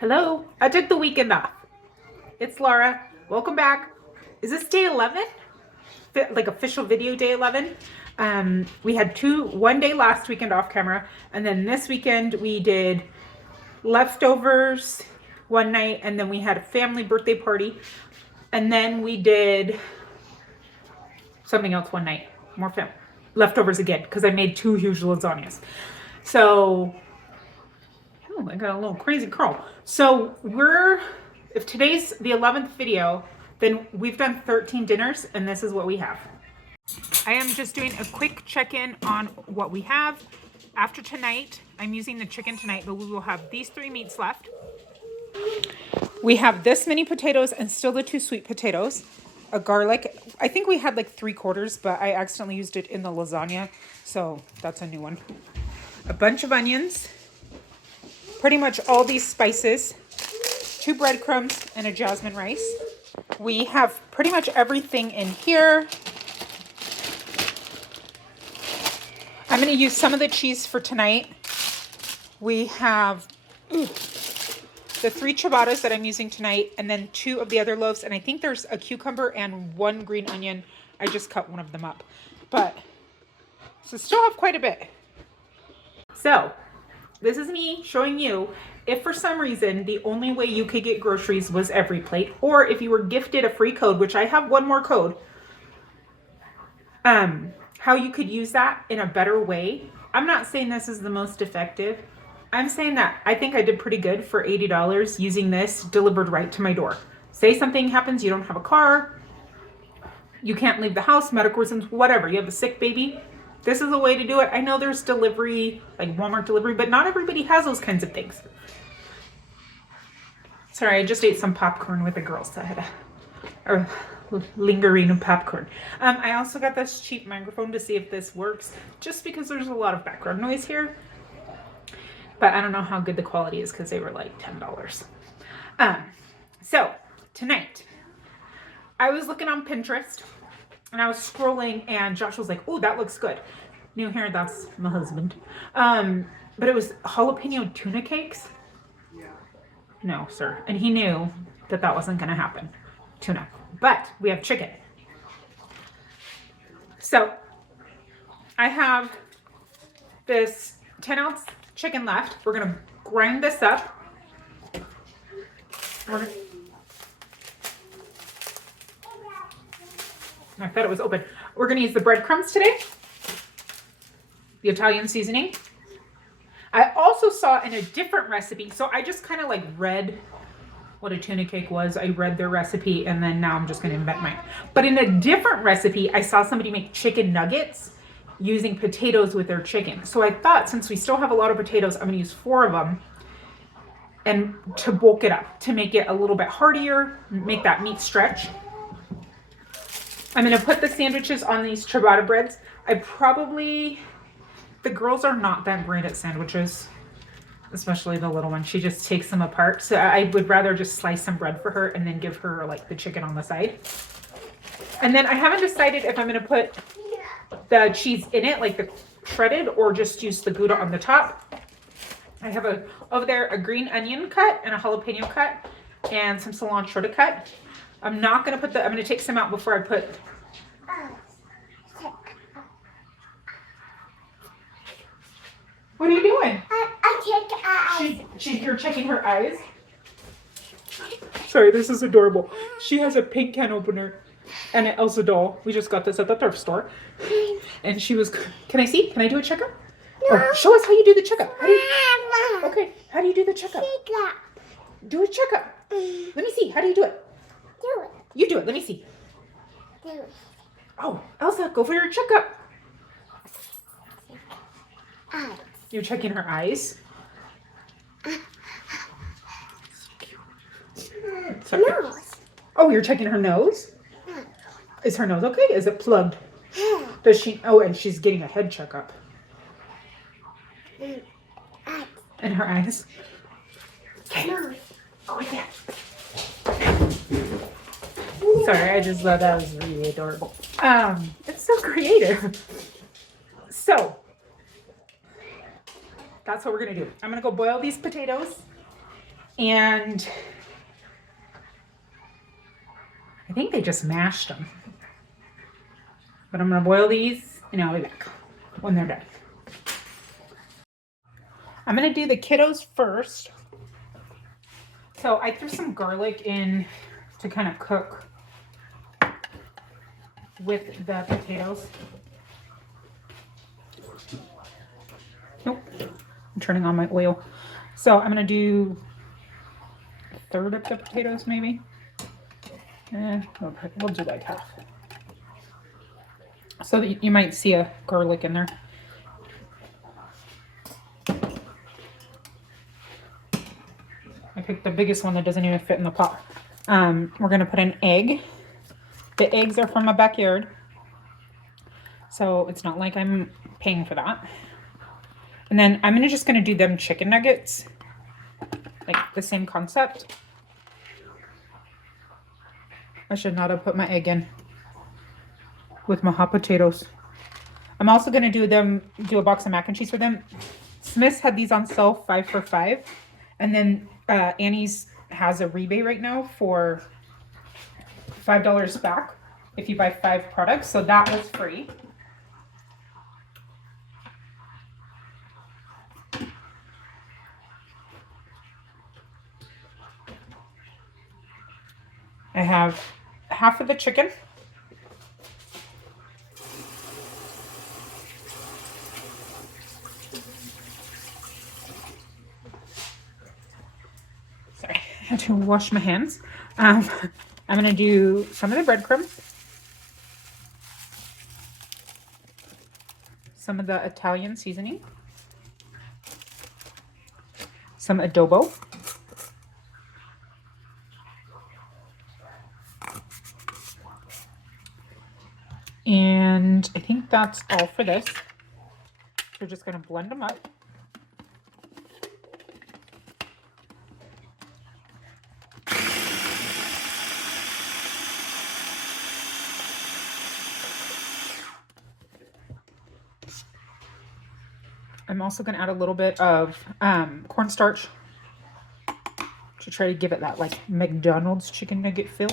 Hello, I took the weekend off. It's Laura. Welcome back. Is this day 11? Like official video day 11? We had one day last weekend off camera, and then this weekend we did leftovers one night, and then we had a family birthday party, and then we did something else one night. More leftovers again, because I made 2 huge lasagnas. So I got a little crazy curl. So if today's the 11th video, then we've done 13 dinners, and this is what we have. I am just doing a quick check-in on what we have. After tonight, I'm using the chicken tonight, but we will have these 3 meats left. We have this many potatoes and still the 2 sweet potatoes. A garlic. I think we had like 3/4, but I accidentally used it in the lasagna, so that's a new one. A bunch of onions. Pretty much all these spices, 2 breadcrumbs, and a jasmine rice. We have pretty much everything in here. I'm going to use some of the cheese for tonight. We have the 3 ciabattas that I'm using tonight, and then 2 of the other loaves, and I think there's a cucumber and 1 green onion. I just cut one of them up. So still have quite a bit. So this is me showing you if for some reason the only way you could get groceries was every plate, or if you were gifted a free code, which I have one more code, how you could use that in a better way. I'm not saying this is the most effective. I'm saying that I think I did pretty good for $80 using this delivered right to my door. Say something happens, you don't have a car, you can't leave the house, medical reasons, whatever, you have a sick baby. This is a way to do it. I know there's delivery, like Walmart delivery, but not everybody has those kinds of things. Sorry, I just ate some popcorn with the girls, so I had lingering popcorn. I also got this cheap microphone to see if this works, just because there's a lot of background noise here. But I don't know how good the quality is because they were like $10. So tonight, I was looking on Pinterest. And I was scrolling, and Josh was like, "Oh, that looks good." New hair, that's my husband. But it was jalapeno tuna cakes. No, sir. And he knew that that wasn't going to happen. Tuna. But we have chicken. So I have this 10-ounce chicken left. We're going to grind this up. I thought it was open. We're going to use the breadcrumbs today. The Italian seasoning. I also saw in a different recipe, so I just kind of like read what a tuna cake was. I read their recipe, and then now I'm just going to invent mine. But in a different recipe, I saw somebody make chicken nuggets using potatoes with their chicken. So I thought, since we still have a lot of potatoes, I'm going to use 4 of them and to bulk it up, to make it a little bit heartier, make that meat stretch. I'm going to put the sandwiches on these ciabatta breads. The girls are not that great at sandwiches, especially the little one. She just takes them apart. So I would rather just slice some bread for her and then give her like the chicken on the side. And then I haven't decided if I'm going to put the cheese in it, like the shredded, or just use the Gouda on the top. I have over there a green onion cut and a jalapeno cut and some cilantro to cut. I'm not going to I'm going to take some out before I put. What are you doing? I check eyes. You're checking her eyes? Sorry, this is adorable. She has a pink can opener and an Elsa doll. We just got this at the thrift store. And she was, can I see? Can I do a checkup? No. Oh, show us how you do the checkup. Okay, how do you do the checkup? Do a checkup. Let me see. How do you do it? Do it. You do it. Let me see. Do it. Oh, Elsa, go for your checkup. Eyes. You're checking her eyes. Nose. Oh, you're checking her nose? Is her nose okay? Is it plugged? Does she? Oh, and she's getting a head checkup. And her eyes. Okay. Go with that. Sorry, I just thought that was really adorable. It's so creative. So that's what we're gonna do. I'm gonna go boil these potatoes. And I think they just mashed them. But I'm gonna boil these and I'll be back when they're done. I'm gonna do the kiddos first. So I threw some garlic in to kind of cook with the potatoes. Nope, I'm turning on my oil. So I'm gonna do a third of the potatoes maybe. We'll do like half. So that you might see a garlic in there. I picked the biggest one that doesn't even fit in the pot. We're gonna put an egg. The eggs are from my backyard, so it's not like I'm paying for that. And then I'm just gonna do them chicken nuggets, like the same concept. I should not have put my egg in with my hot potatoes. I'm also gonna do a box of mac and cheese for them. Smith's had these on sale 5 for $5, and then Annie's has a rebate right now for $5 back if you buy 5 products, so that was free. I have half of the chicken. Sorry, I had to wash my hands. I'm gonna do some of the breadcrumbs, some of the Italian seasoning, some adobo, and I think that's all for this. We're just gonna blend them up. I'm also going to add a little bit of cornstarch to try to give it that like McDonald's chicken nugget feel.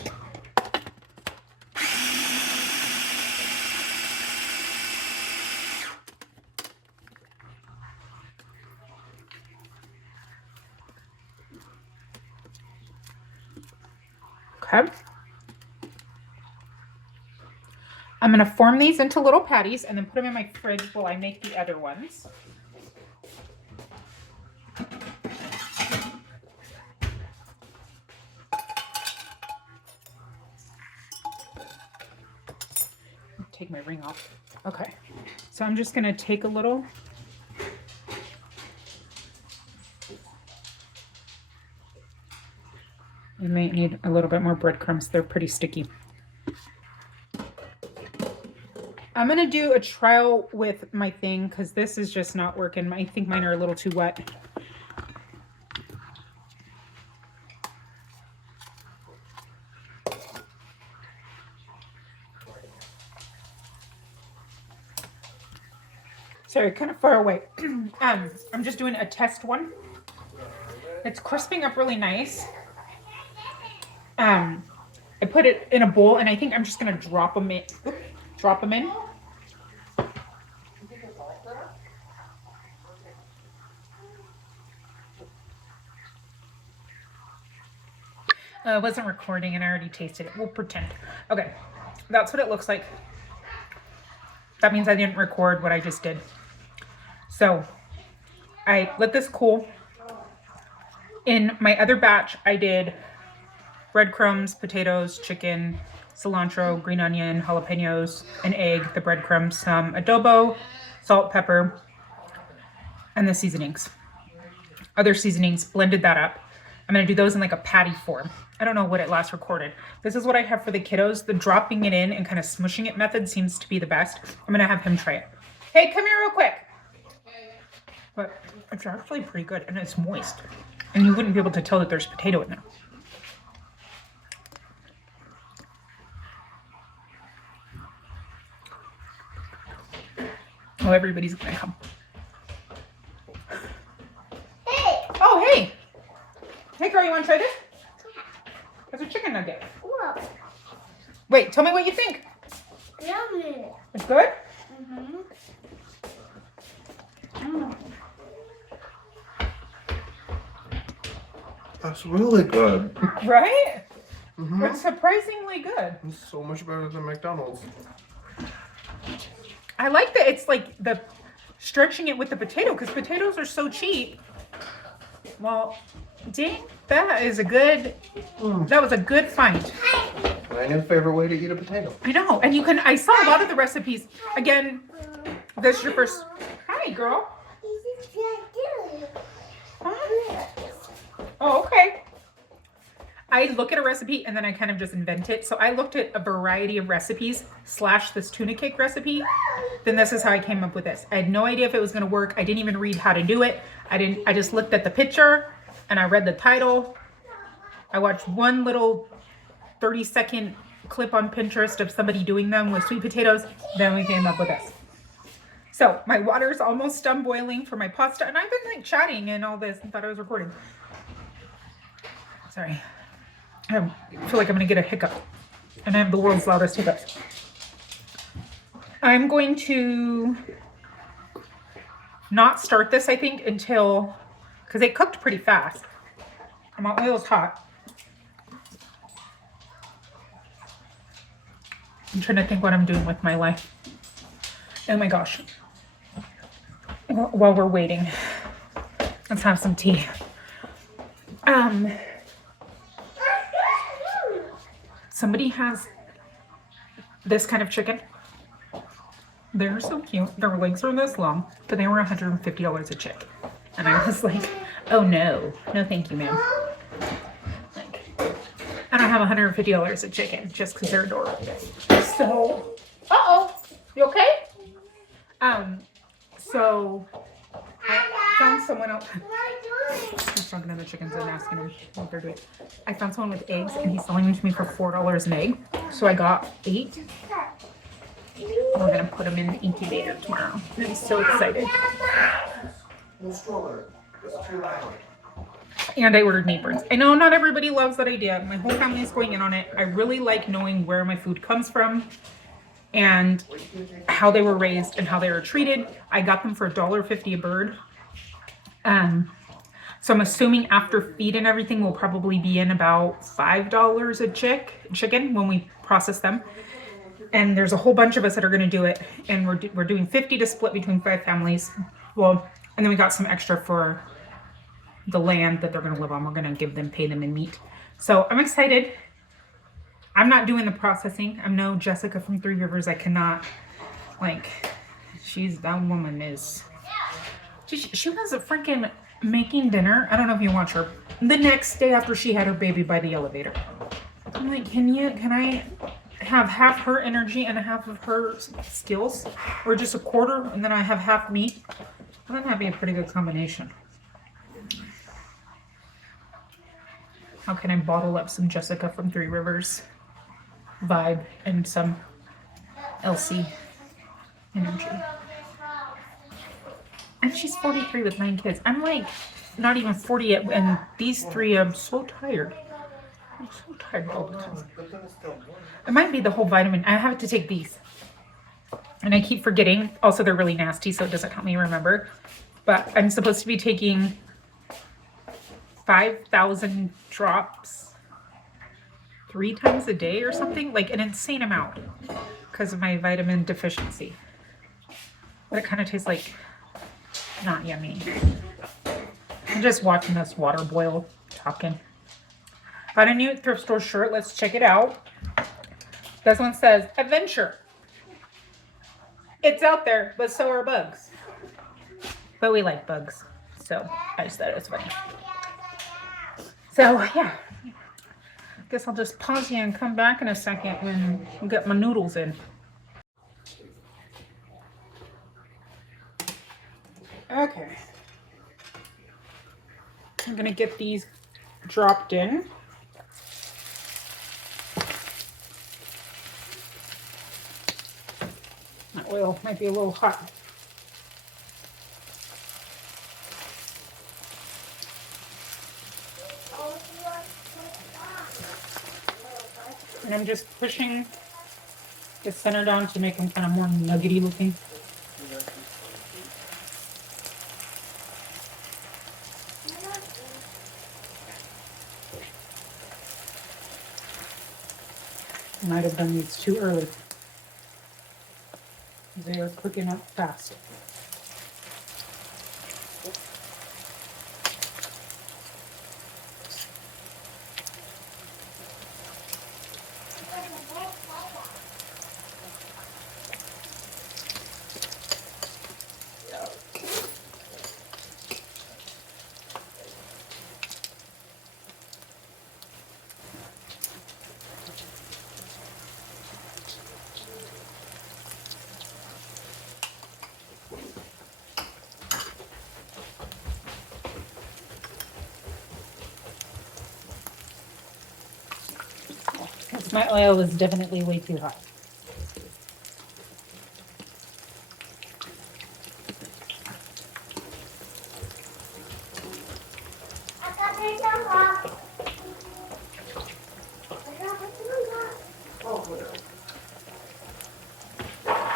Okay. I'm going to form these into little patties and then put them in my fridge while I make the other ones. Take my ring off. Okay, so I'm just gonna take a little. You may need a little bit more breadcrumbs. They're pretty sticky. I'm gonna do a trial with my thing because this is just not working. I think mine are a little too wet. Sorry, kind of far away. I'm just doing a test one. It's crisping up really nice. I put it in a bowl, and I think I'm just gonna drop them in. Drop them in. I wasn't recording, and I already tasted it. We'll pretend. Okay, that's what it looks like. That means I didn't record what I just did. So I let this cool. In my other batch, I did breadcrumbs, potatoes, chicken, cilantro, green onion, jalapenos, an egg, the breadcrumbs, some adobo, salt, pepper, and the seasonings. Other seasonings, blended that up. I'm going to do those in like a patty form. I don't know what it last recorded. This is what I have for the kiddos. The dropping it in and kind of smushing it method seems to be the best. I'm going to have him try it. Hey, come here real quick. But it's actually pretty good, and it's moist. And you wouldn't be able to tell that there's potato in there. Oh, everybody's gonna come. Hey! Oh, hey! Hey girl, you want to try this? It's a chicken nugget. Whoa. Wait, tell me what you think. Yummy. It's good? Mm-hmm. That's really good. Right? Mm-hmm. It's surprisingly good. It's so much better than McDonald's. I like that it's like the stretching it with the potato because potatoes are so cheap. Well, dang, that is a good, that was a good find. My new favorite way to eat a potato. I know, and you can, I saw a lot of the recipes. Again, this is your first, hi girl. Huh? Oh, okay. I look at a recipe and then I kind of just invent it. So I looked at a variety of recipes / this tuna cake recipe. Then this is how I came up with this. I had no idea if it was going to work. I didn't even read how to do it. I just looked at the picture and I read the title. I watched one little 30-second clip on Pinterest of somebody doing them with sweet potatoes. Then we came up with this. So my water's almost done boiling for my pasta. And I've been like chatting and all this and thought I was recording. Sorry. I feel like I'm going to get a hiccup. And I have the world's loudest hiccups. I'm going to not start this, I think, until, because it cooked pretty fast. And my oil's hot. I'm trying to think what I'm doing with my life. Oh my gosh. While we're waiting, let's have some tea. Somebody has this kind of chicken. They're so cute. Their legs are this long, but they were $150 a chick. And I was like, oh no. No thank you, ma'am. Like, I don't have $150 a chicken just because they're adorable. So, uh-oh. You okay? So I found someone else. I'm talking to the chickens and asking them what they're doing. I found someone with eggs and he's selling them to me for $4 an egg. So I got 8. We're gonna put them in the incubator tomorrow. I'm so excited. And I ordered meat burns. I know not everybody loves that idea. My whole family is going in on it. I really like knowing where my food comes from and how they were raised and how they were treated. I got them for $1.50 a bird. So I'm assuming after feed and everything will probably be in about $5 a chicken when we process them. And there's a whole bunch of us that are going to do it. And we're doing 50 to split between 5 families. Well, and then we got some extra for the land that they're going to live on. We're going to pay them in meat. So I'm excited. I'm not doing the processing. I'm no Jessica from Three Rivers. I cannot, like, that woman is, she was a freaking making dinner. I don't know if you watch her. The next day after she had her baby by the elevator. I'm like, can I have half her energy and half of her skills? Or just a quarter and then I have half me? I think that'd be a pretty good combination. How can I bottle up some Jessica from Three Rivers vibe and some Elsie energy? And she's 43 with 9 kids. I'm like not even 40 yet, and these 3, I'm so tired. I'm so tired all the time. It might be the whole vitamin. I have to take these. And I keep forgetting. Also, they're really nasty, so it doesn't help me remember. But I'm supposed to be taking 5,000 drops 3 times a day or something. Like an insane amount because of my vitamin deficiency. But it kind of tastes like not yummy. I'm just watching this water boil, talking. Got a new thrift store shirt. Let's check it out. This one says, adventure. It's out there, but so are bugs. But we like bugs. So I just thought it was funny. So yeah. Guess I'll just pause here and come back in a second when I get my noodles in. Okay. I'm gonna get these dropped in. That oil might be a little hot. And I'm just pushing the center down to make them kind of more nuggety looking. Might have done these too early. They are cooking up fast. My oil is definitely way too hot.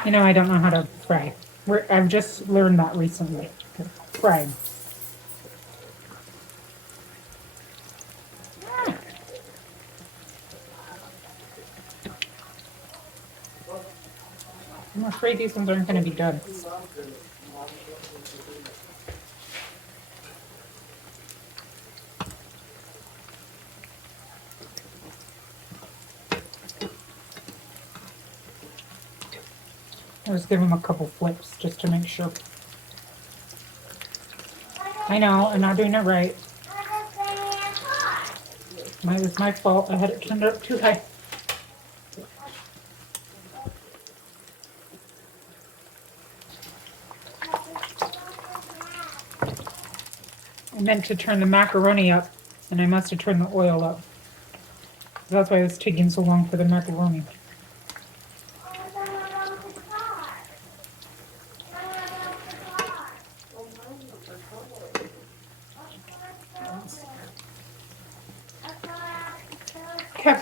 You know, I don't know how to fry. I've just learned that recently. Fry. I'm afraid these ones aren't going to be done. I'll just give them a couple flips just to make sure. I know, I'm not doing it right. It was my fault. I had it turned up too high. I meant to turn the macaroni up, and I must have turned the oil up. That's why it was taking so long for the macaroni. Okay.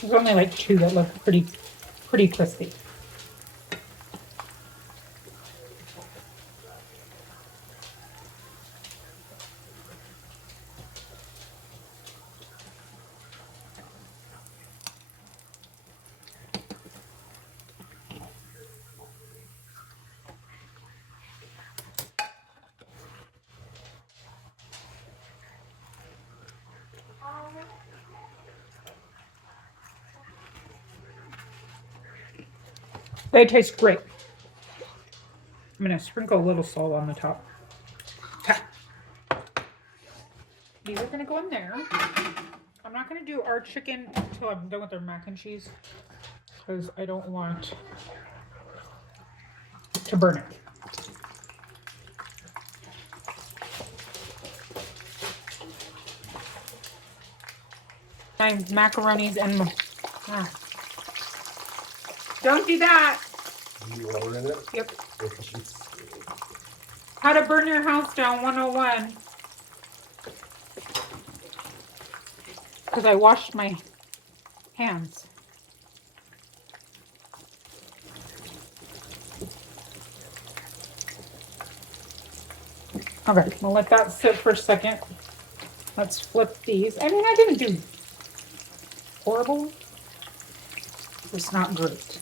There's only like two that look pretty crispy. They taste great. I'm going to sprinkle a little salt on the top. Okay. These are going to go in there. I'm not going to do our chicken until I'm done with our mac and cheese because I don't want to burn it. My macaronis and don't do that. You lower in it? Yep. How to burn your house down 101. Because I washed my hands. Okay, we'll let that sit for a second. Let's flip these. I mean, I didn't do horrible. It's not great.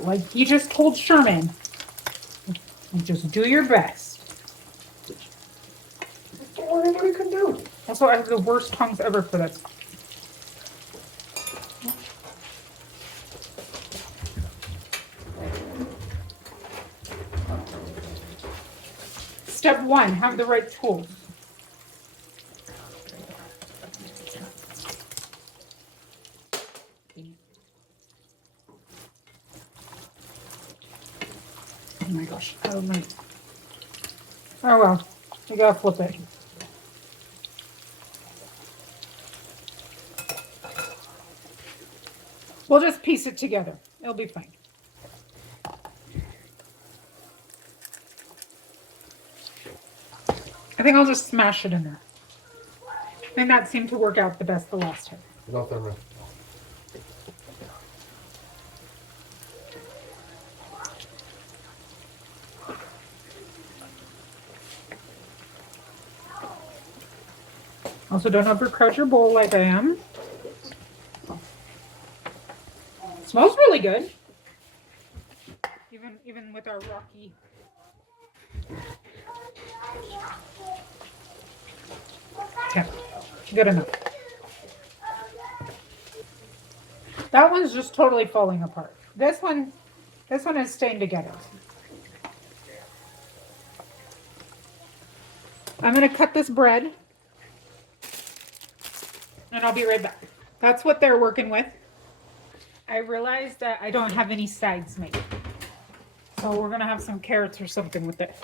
Like you just told Sherman, just do your best. That's all anybody can do. Also, I have the worst tongues ever for this. Step 1, have the right tools. my gosh. Oh well. You gotta flip it. We'll just piece it together. It'll be fine. I think I'll just smash it in there. And that seemed to work out the best the last time. Nothing. Also, don't overcrowd your bowl like I am. Smells really good. Even with our rocky. Okay, good enough. That one's just totally falling apart. This one is staying together. I'm gonna cut this bread and I'll be right back. That's what they're working with. I realized that I don't have any sides made. So we're gonna have some carrots or something with it.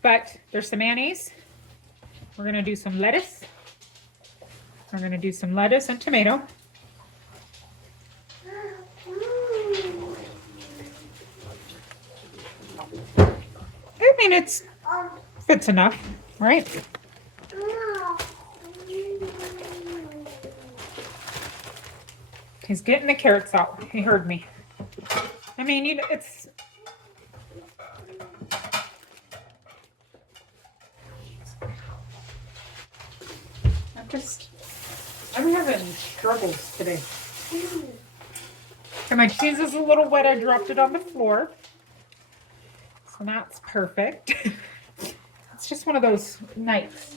But there's some mayonnaise. We're gonna do some lettuce. We're gonna do some lettuce and tomato. I mean, it's fits enough, right? He's getting the carrots out. He heard me. I mean, it's... I'm having struggles today. And my cheese is a little wet. I dropped it on the floor. So that's perfect. It's just one of those nights.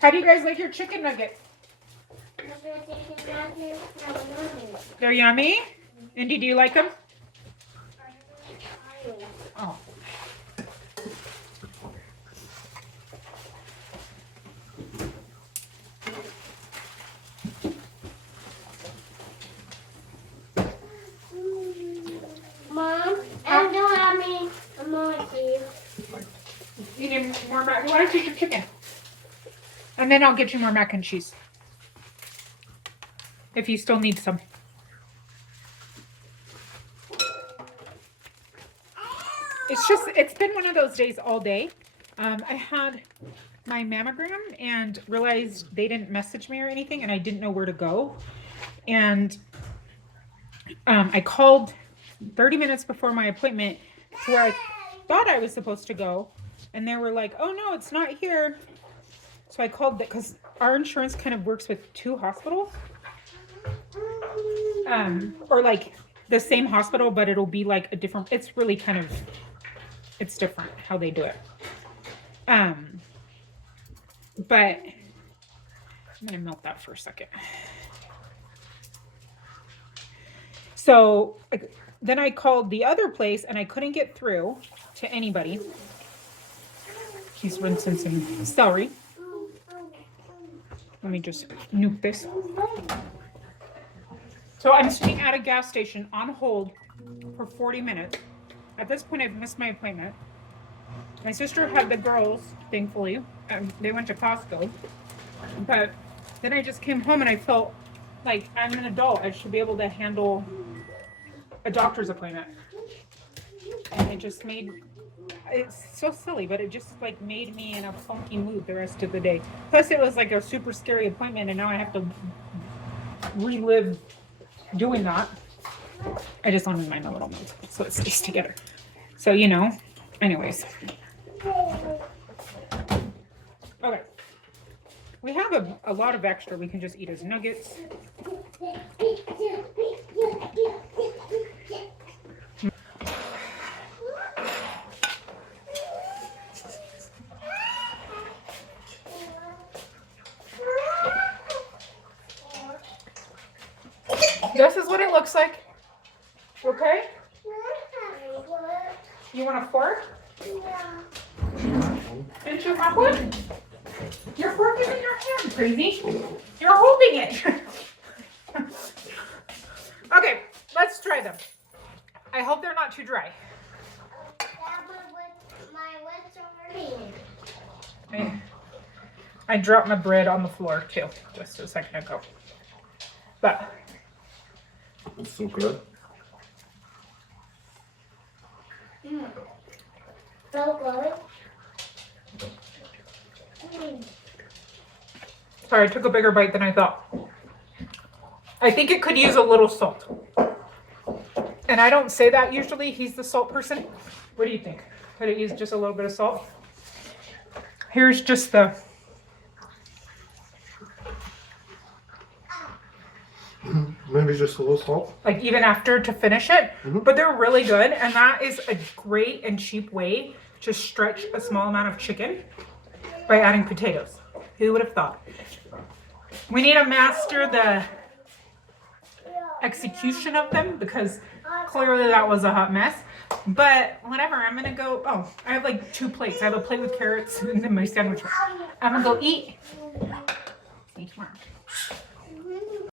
How do you guys like your chicken nuggets? They're yummy? Indy, do you like them? Oh. Mom, I don't have any emojis. You need more mac? Why don't you eat your chicken? And then I'll get you more mac and cheese. If you still need some. It's been one of those days all day. I had my mammogram and realized they didn't message me or anything and I didn't know where to go. And I called 30 minutes before my appointment to where I thought I was supposed to go. And they were like, oh no, it's not here. So I called that because our insurance kind of works with 2 hospitals. Or like the same hospital, but it'll be like a different, it's really kind of, it's different how they do it. But I'm gonna melt that for a second. So then I called the other place and I couldn't get through to anybody. He's rinsing some celery. Let me just nuke this. So I'm sitting at a gas station on hold for 40 minutes. At this point, I've missed my appointment. My sister had the girls, thankfully. They went to Costco. But then I just came home and I felt like I'm an adult. I should be able to handle a doctor's appointment. And it just made, it's so silly, but it just like made me in a funky mood the rest of the day. Plus it was like a super scary appointment and now I have to relive doing that. I just want to remind my little move so it stays together. So, you know, anyways. Okay. We have a lot of extra we can just eat as nuggets. This is what it looks like. Okay? You want a fork? Didn't you have one? Your fork is in your hand, crazy. You're holding it. Okay, let's try them. I hope they're not too dry. My lips are hurting. I dropped my bread on the floor too, just a second ago. But It's so good. So good. sorry, I took a bigger bite than I thought. I think it could use a little salt. And I don't say that usually. He's the salt person. What do you think? Could it use just a little bit of salt? Here's just the... Maybe just a little salt. like even after to finish it, but they're really good. And that is a great and cheap way to stretch a small amount of chicken by adding potatoes. Who would have thought? We need to master the execution of them because clearly that was a hot mess. But whatever, I'm gonna go. Oh, I have like 2 plates. I have a plate with carrots and then my sandwich. I'm gonna go eat. See you tomorrow.